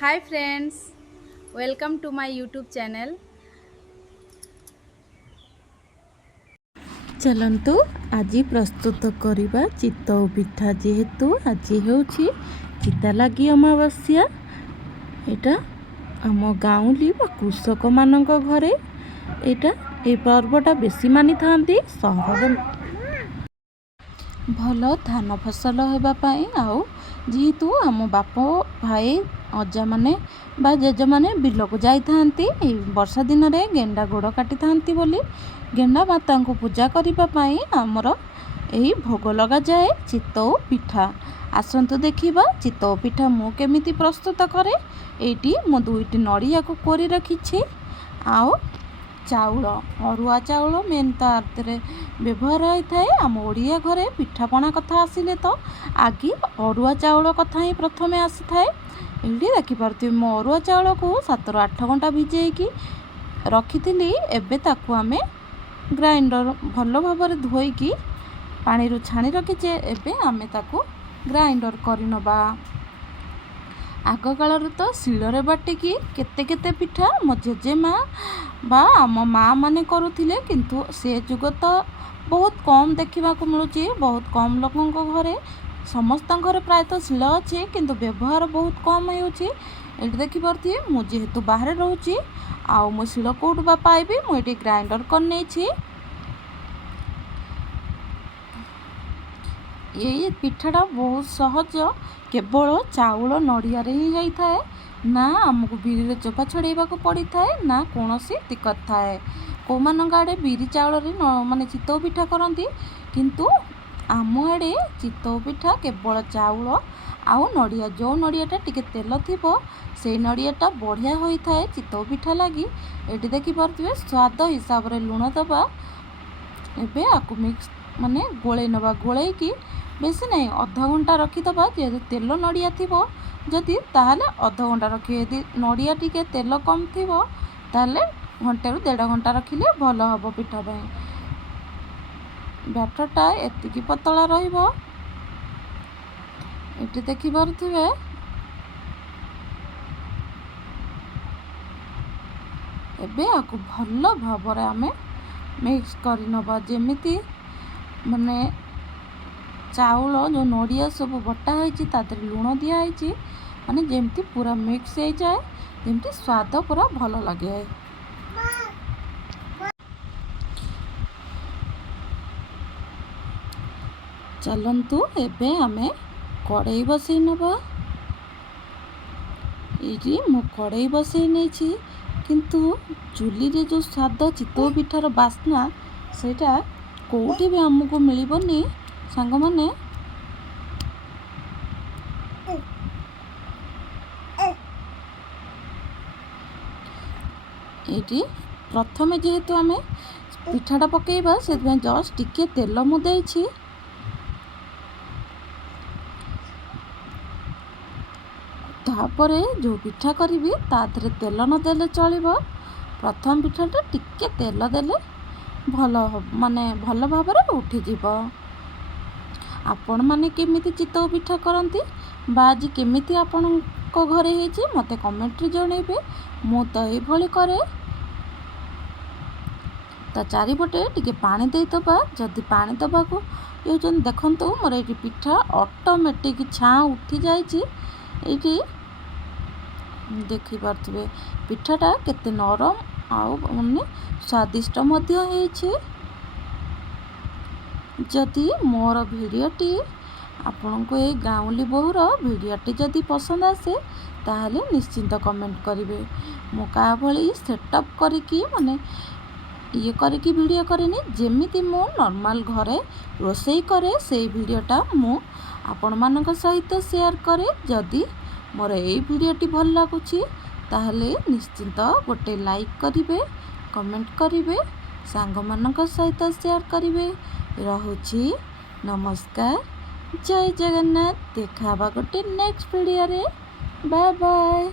Hi friends, welcome to my YouTube channel. चलतु आज प्रस्तुत करवा चितौ पिठा। जेहेतु आज होची चिता लगी अमावास्या, एटा आम गाँवली कृषक मानक घरे एटा ए पर्वटा बेसी मानी थांती। सहर भल धान फसल होगापाई आउ जेहेतु आम बाप भाई अजा माने बा जेजे माने बिलक जाई थांती। वर्षा दिन रे गेंडा गोड़ काटी थांती बोली गेंडा माता को पूजा करने पाई आमर यही भोग लगा जाए चितौ पिठा। आसंतु देखिबा चितौ पिठा मु केमिति प्रस्तुत करे। एटी मु दुईटी नड़िया को कोरी रखी आउ चाउल अरुआ चाउल मेन तो व्यवहार होता है। आम ओडिया घरे पिठापणा कथा आसिले तो आगे अरुआ चाउल कथा ही प्रथमे आसी थाए। ये देखिपे मो अरुआ चाउल को 7-8 घंटा भिजेकी रखी एबे ताकू आमे ग्राइंडर भल भाव धोईकी पानी रू छाणी रखीचे। एबे आमे ताकू ग्राइंडर करनबा। आग काल तो शिଳରେ बाटिकी केते केते पिठा मो जेजेमा बा आम माँ माने करुथिले, किंतु से जुग तो बहुत कम देखा मिलूँ। बहुत कम लोकों घरे समस्त घरे प्रायतः शिल अच्छे किंतु व्यवहार बहुत कम होती। देखिपे मुझे जेहेतु बाहर रोची आउ मो शिल कौटू बा पाइबी मुझे ग्राइंडर कर नहीं। ये पिठाटा बहुत सहज, केवल चाउल नड़िया ही होता है ना। आमको बिरी चोपा छड़ेबा को पड़ी थाए ना कौन दिक्कत थाए। कौ मान आड़े बिरी चाउल माने चितौ पिठा करती, किंतु आम आड़े चितौ पिठा केवल चाउल आउ नड़िया। जो नड़ियाटा टिके तेल थिबो से नड़ियाटा बढ़िया होता है चितौ पिठा लगी। ये देखिपे स्वाद हिसाब रे लुण दबा। एबे आकु मिक्स माने गोले नबा। गोले की बेसी नहीं अधा घंटा रखीदबा। जेहेतु तेल नड़िया थी जदि ताहले अध घंटा रखिए। यदि नड़िया टिके तेल कम थी ताहले घंटे रू 1.5 घंटा रखिले भल हम पिठा पाई। बैटरटा एतिकी पतला रहिबो। एटी देखि पारुथिबे एबे आकु भल भाव आमे मिक्स करनबा। जेमिति माने चाउल जो नड़िया सब बटा होती लुण दिखाई माने जेमती पूरा मिक्स हो जाए, जेमती स्वाद पूरा भल लगे। चलतु एबे आमे कड़ाई बसई नबा। ये मु कड़ाई बसई नहीं, किंतु चुली रे जो स्वाद चितौ पिठार बास्ना सेटा कोठी भी आमको मिलबनी सांग माने। ये प्रथमे जेहेतु आमे पिठाटा पकेबा से जस्ट टिके तेल मुदेई तापरे जो पिठा करी तादरे तेल न देले चलिबो। प्रथम पिठाटा टिके तेल देले भल माने भल भाव उठी जीवो। आपण माने केमिति चितौ पिठा करती बा आज केमिति आपण को घरे हेची मते कमेंट रे जणेबे। मु तो ये भली करे। ता चारिपटे टिके पानी देदबा। जदि पानी दबा को यूजन देखंतु मोर ये पिठा ऑटोमेटिक छाँ उठी जाइए। ये देखि पारथिबे पिठाटा केते नरम आउ माने स्वादिष्ट मध्य होइछि। जदि मोर भिडियोटी आपण को ये गाँवली बोहूर भिडियोटी जदि पसंद आसे ताहले निश्चिंत कमेंट करेंगे। मु का भली सेटअप करिकी माने ये करिकी वीडियो करेनी। जेमिति मु नॉर्मल घरे रोसई करे से वीडियोटा मु आपण मानक सहित शेयर करे। जदि मोर ये वीडियोटी भल लागुछि ताहले निश्चिंत गोटे लाइक करिवे, कमेंट करिवे, सांग मानक सहित शेयर करिवे। रहुछि नमस्कार, जय जगन्नाथ। देखा गोटे नेक्स्ट वीडियो रे। Bye bye.